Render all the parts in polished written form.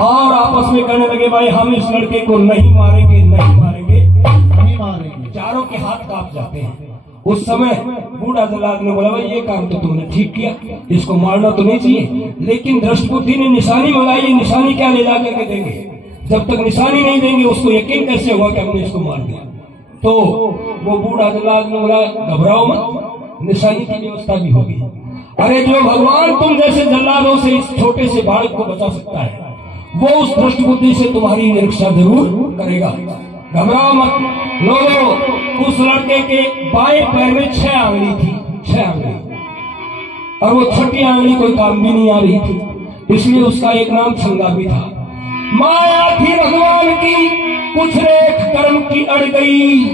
और आपस में कहने लगे भाई हम इस लड़के को नहीं मारेंगे, नहीं मारेंगे, नहीं मारेंगे। चारों के हाथ कांप जाते हैं। उस समय बूढ़ा जल्लाद ने बोला भाई ये काम तो तुमने ठीक किया, इसको मारना तो नहीं चाहिए, लेकिन दृष्टबुद्धि ने निशानी मंगाई, निशानी क्या ले जाकर के देंगे? जब तक निशानी नहीं देंगे उसको यकीन कैसे होगा कि हमने इसको मार दिया? तो वो बूढ़ा जल्लाद ने बोला घबराओ मत, निशानी की व्यवस्था भी होगी। अरे जो भगवान तुम जैसे जल्लादों से इस छोटे से बालक को बचा सकता है, वो उस दृष्टबुद्धि से तुम्हारी निरीक्षा जरूर करेगा। घबराओ मत लोगों। उस लड़के के बाएं पैर में 6 आंगली थी, 6 आंगली, और वो छठी आंगली कोई काम भी नहीं आ रही थी, इसलिए उसका एक नाम छंगा भी था। माया थी भगवान की, कुछ रेख कर्म की अड़ गई,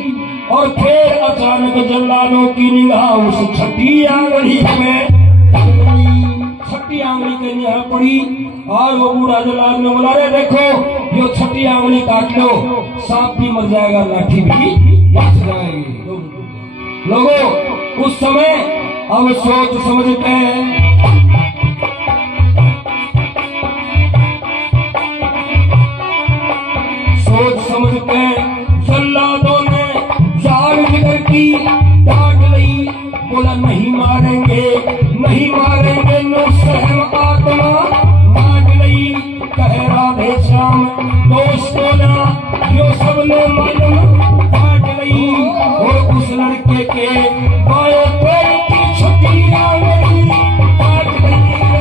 और फिर अचानक जल्लादों की निगाह उस छठी आंगली में, छठी आंगली के यहाँ पड़ी। और वो बूढ़ा जल्लाद ने बोला रे देखो ये छठी आंगली काट लो, सांप भी मर जाएगा, लाठी भी बच जाएगी। लोगों उस समय अब सोच समझ के जल्लादों ने जान जिगर की डांट ली, बोला नहीं मारेंगे, नहीं मारेंगे, नो सहम आत्मा मांग ली। कहे राधे श्याम दोस्तों ना जो सबने मालूम काट ली, और उस लड़के के बाएं पैर की छठी आंगली काट ली,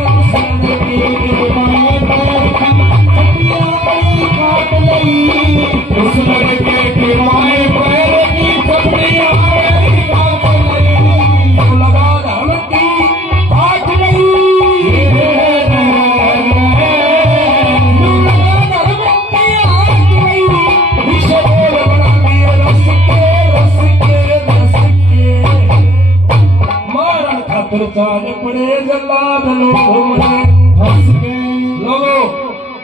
उस लड़के के बाएं पैर की छठी आंगली काट ली, उस लड़के के बाएं पैर की छठी आंगली काट ली, लगा धमकी काट ली, चाल पड़े जल्लाद लोगों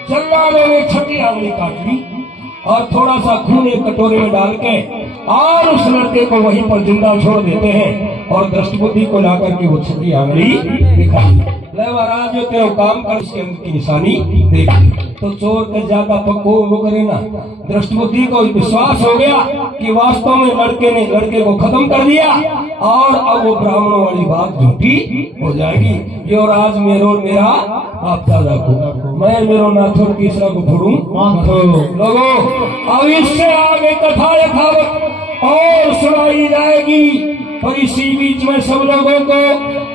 जल्लादों ने छठी आंगली काट ली और थोड़ा सा खून एक कटोरे में डाल के और उस लड़के को वहीं पर जिंदा छोड़ देते हैं, और दृष्टबुद्धि को लाकर के वो छठी आंगली दिखाई। महाराज जो तेरे काम कर उसके अंक की निशानी देख ली। तो चोर के ज्यादा पक्को वो करे ना, दृष्टबुद्धि को विश्वास हो गया कि वास्तव में लड़के को खत्म कर दिया, और अब वो ब्राह्मणों वाली बात झूठी हो जाएगी। यो राज मेरो और मेरा आप दादा को, मैं मेरो नाथोर तीसरा को फोड़ू लोगों। अब इससे आगे कथा यथावत और सुनाई जाएगी, और इसी बीच में सब लोगों को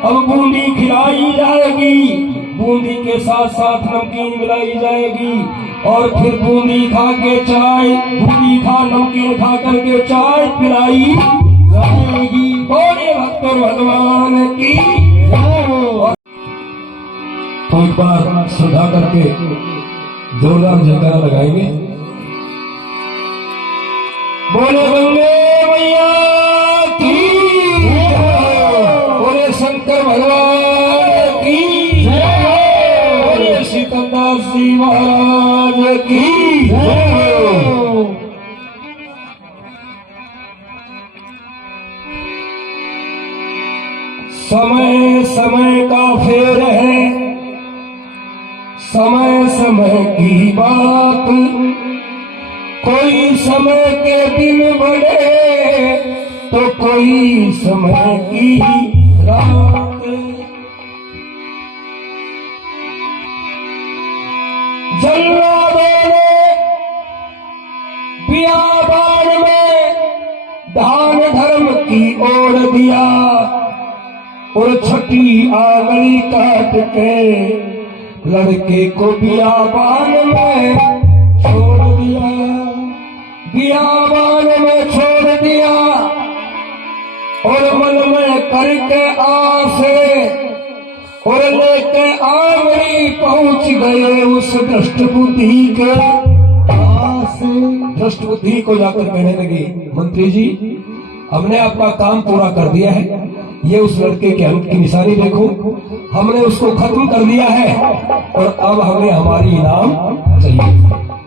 अब बूंदी खिलाई जाएगी, बूंदी के साथ साथ नमकीन मिलाई जाएगी, और फिर बूंदी खा के चाय, बूंदी खा नमकीन खा करके चाय पिलाई जाएगी। बोले भक्त भगवान की। तो एक बार श्रद्धा करके जोरदार जयकारा लगाएंगे। बोले गंगे मैया की, बोले शंकर भगवान की, बोले शीतलदास जी महाराज की। समय समय का फेर है, समय समय की बात, कोई समय के दिन बड़े तो कोई समय की रात। जल्लादों ने बियाबान में दान धर्म की ओर दिया, और छठी आंगली काट के लड़के को बियाबान में छोड़ दिया, बियाबान में छोड़ दिया, और मन में करके आसे और लेके आंगली पहुंच गए उस दृष्टबुद्धि के पास। दृष्टबुद्धि को जाकर कहने लगे मंत्री जी हमने आपका काम पूरा कर दिया है, ये उस लड़के के अंक की निशानी देखो, हमने उसको खत्म कर दिया है, और अब हमें हमारी इनाम चाहिए।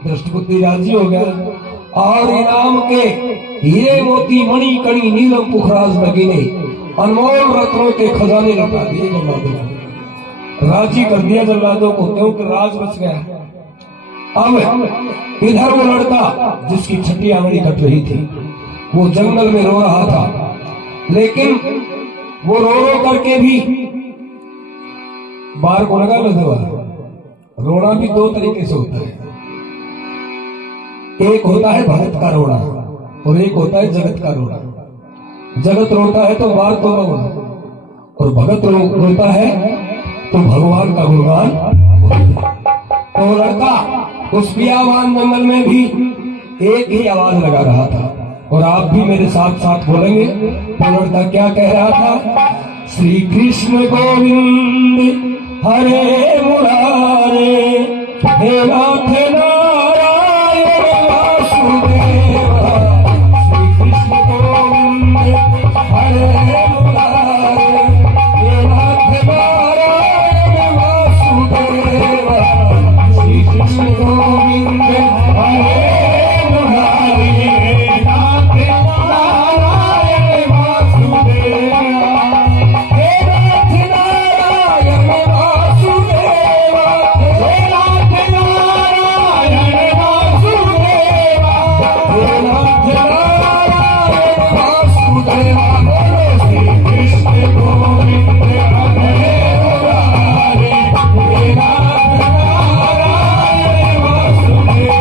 दृष्टबुद्धि राजी हो गया, और इनाम के हीरे मोती मणि कणी नीलम पुखराज नगीने अनमोल रत्नों के खजाने लौटा दिए जल्लादों को, राजी कर दिया जल्लादों को, क्योंकि राज बच गया। अब इधर वो लड़का जिसकी छठी आंगड़ी कट रही थी वो जंगल में रो रहा था, लेकिन वो रो रो करके भी बार को लगा लो दो। रोना भी दो तरीके से होता है, एक होता है भगत का रोना और एक होता है जगत का रोना। जगत रोता है तो बार तो रो, और भगत रोता है तो भगवान का गुणगान। तो लड़का उस बियाबान जंगल में भी एक ही आवाज लगा रहा था, और आप भी मेरे साथ साथ बोलेंगे। तो लड़का क्या कह रहा था? श्री कृष्ण गोविंद हरे मुरारे, हे नाथ नारायण वासुदेवा। श्री कृष्ण गोविंद हरे मुरारे, हे नाथ नारायण वासुदेवा। श्री कृष्ण गोविंद हरे मुरारे, हे नाथ नारायण वासुदेवा। हे नाथ नारायण वासुदेवा, हे नाथ नारायण वासुदेवा, हे नाथ नारायण वासुदेवा। बोलो श्री कृष्ण गोविंद हरे मुरारे, हे नाथ नारायण वासुदेवा।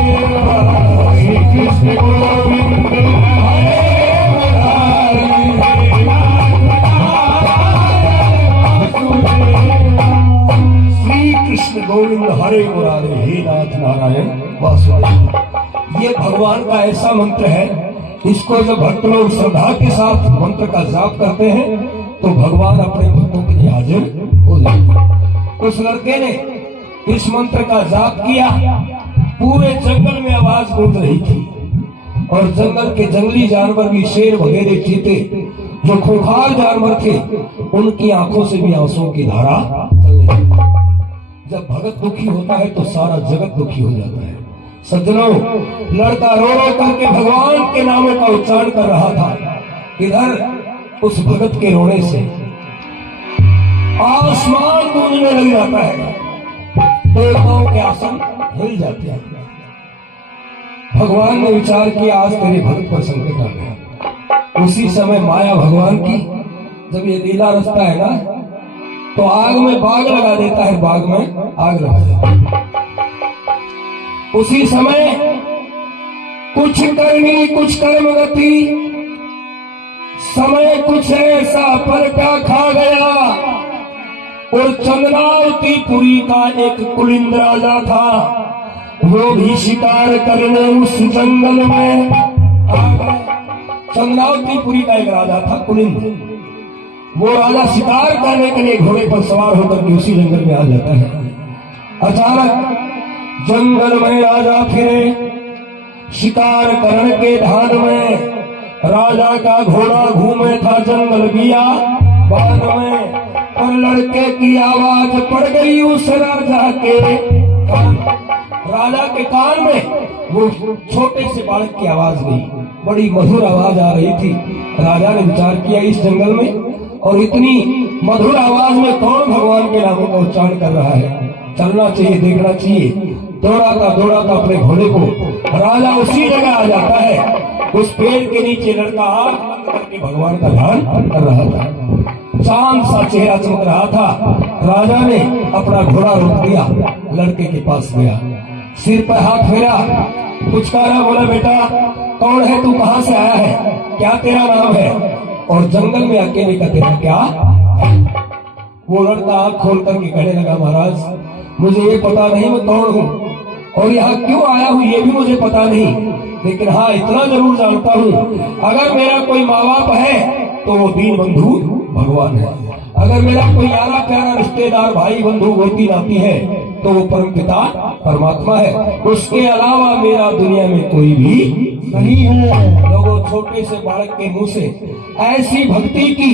श्री कृष्ण गोविंद हरे मुरारे, हे नाथ नारायण वासुदेवा। श्री कृष्ण गोविंद हरे मुरारे, हे नाथ नारायण वासुदेव। ये भगवान का ऐसा मंत्र है, इसको जब भक्त लोग श्रद्धा के साथ मंत्र का जाप करते हैं तो भगवान अपने भक्तों के लिए हाजिर हो जाते हैं। उस लड़के ने इस मंत्र का जाप किया, पूरे जंगल में आवाज गूंज रही थी, और जंगल के जंगली जानवर भी, शेर वगैरह, चीते, जो खूंखार जानवर थे, उनकी आंखों से भी आंसुओं की धारा चल रही थी। जब भगत दुखी होता है तो सारा जगत दुखी हो जाता है। सज्जनों, लड़का रो रो करके भगवान के नामों का उच्चारण कर रहा था। इधर उस भगत के रोने से आसमान गूंजने लग जाता है, देवताओं के आसन हिल जाते हैं। भगवान ने विचार किया आज तेरे भक्त पर संकट आ गया। उसी समय माया भगवान की, जब ये लीला रचता है ना, तो आग में बाग लगा देता है, बाग में आग लगा देता है। उसी समय कुछ करनी कुछ कर्मगति, समय कुछ ऐसा पर क्या खा गया। और चंद्रावती पुरी का एक कुलिंद राजा था, वो भी शिकार करने उस जंगल में आ गया। चंद्रावती पुरी का एक राजा था कुलिंद, वो राजा शिकार करने के लिए घोड़े पर सवार होकर के उसी जंगल में आ जाता है। अचानक जंगल में राजा फिरे, शिकार करने के ध्यान में राजा का घोड़ा घूमे था जंगल बिया बान में, और लड़के की आवाज पड़ गई उस राजा के कान। राजा के कान में वो छोटे से बालक की आवाज गई, बड़ी मधुर आवाज आ रही थी। राजा ने विचार किया इस जंगल में और इतनी मधुर आवाज में कौन भगवान के नामों का उच्चारण कर रहा है, चलना चाहिए, देखना चाहिए। दौड़ाता अपने घोड़े को राजा उसी जगह आ जाता है। उस पेड़ के नीचे लड़का आंख बंद करके भगवान का ध्यान कर रहा था। चांद सा चेहरा चमक रहा था। राजा ने अपना घोड़ा रोक दिया, लड़के के पास गया, सिर पर हाथ फेरा, पुचकारा, बोला बेटा कौन है तू, कहां से आया है, क्या तेरा नाम है, और जंगल में अकेले का तेरा क्या। वो लड़का आंख खोल करके कहने लगा महाराज मुझे ये पता नहीं मैं कौन हूँ और यहाँ क्यों आया हूँ ये भी मुझे पता नहीं, लेकिन हाँ इतना जरूर जानता हूँ अगर मेरा कोई माँ बाप है तो वो दीन बंधु भगवान है, अगर मेरा कोई यारा प्यारा रिश्तेदार भाई बंधु गोती नाती है तो वो परम पिता परमात्मा है, उसके अलावा मेरा दुनिया में कोई भी नहीं है। लोगों छोटे से बालक के मुंह से ऐसी भक्ति की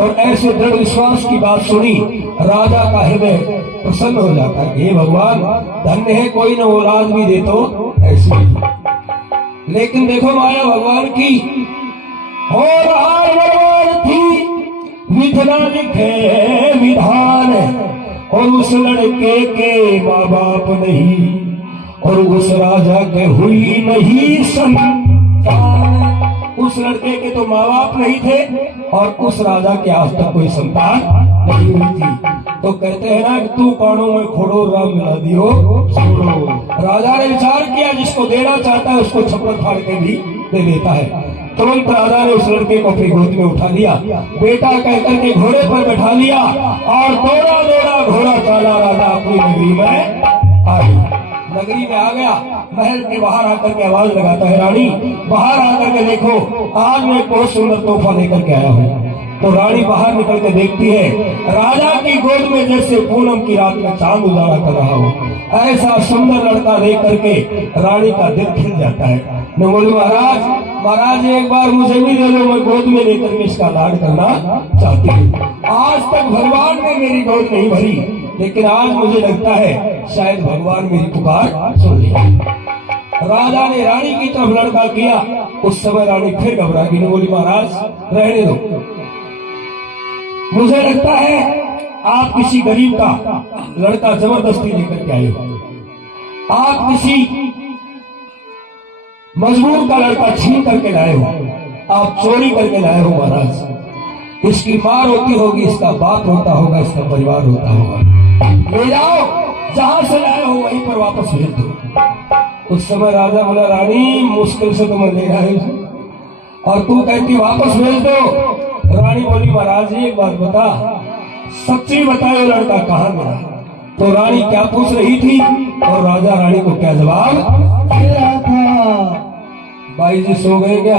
और ऐसे दृढ़ विश्वास की बात सुनी, राजा का हृदय प्रसन्न हो जाता है। हे भगवान धन्य है कोई न औलाद भी दे तो ऐसी। लेकिन देखो माया भगवान की और भगवान थी विधना लिखे विधान, और उस लड़के के माँ बाप नहीं और उस राजा के हुई नहीं संतान। उस लड़के के तो माँ बाप नहीं थे और उस राजा के आज तक कोई संतान नहीं हुई थी। तो कहते हैं ना कि तू कानों में खोड़ो राम मिला दियो छोड़ो। राजा ने विचार किया, जिसको देना चाहता है उसको छप्पर फाड़ के भी दे देता है। तुरंत राजा ने उस लड़के को अपनी गोद में उठा लिया, बेटा कहकर के घोड़े पर बैठा लिया और दौड़ा दौड़ा घोड़ा चाला राजा अपनी नगरी में आ गया। नगरी में आ गया, महल के बाहर आकर के आवाज लगाता है, रानी बाहर आकर के देखो, आज मैं बहुत सुंदर तोहफा लेकर के आया हूँ। तो रानी बाहर निकल के देखती है, राजा की गोद में जैसे पूनम की रात में चांद उजाला कर रहा हो, ऐसा सुंदर लड़का देख करके रानी का दिल खिल जाता है। मैं बोली, महाराज एक बार मुझे भी दे दो, मैं गोद में लेकर के इसका लाड करना चाहती हूँ। आज तक भगवान ने मेरी गोद नहीं भरी, लेकिन आज मुझे लगता है शायद भगवान मेरी पुकार सुन लिया। राजा ने रानी की तरफ लड़का किया, उस समय रानी फिर घबरा गई। बोली, महाराज रहने दो, मुझे लगता है आप किसी गरीब का लड़का जबरदस्ती लेकर के आए हो, आप किसी मजबूर का लड़का छीन करके लाए हो, आप चोरी करके लाए हो। महाराज इसकी मां रोती होगी, इसका बाप रोता होगा, इसका परिवार रोता होगा, ले जाओ, जहां से लाए हो वहीं पर वापस भेज दो। उस समय राजा बोला, रानी मुश्किल से तो मैं ले रहा हूं और तू कहती वापस भेज दो। रानी बोली, महाराज जी एक बात बता, सच्ची बताओ लड़का कहाँ गया। तो रानी क्या पूछ रही थी और राजा रानी को क्या जवाब दे रहा था। बाई जी सो गए क्या?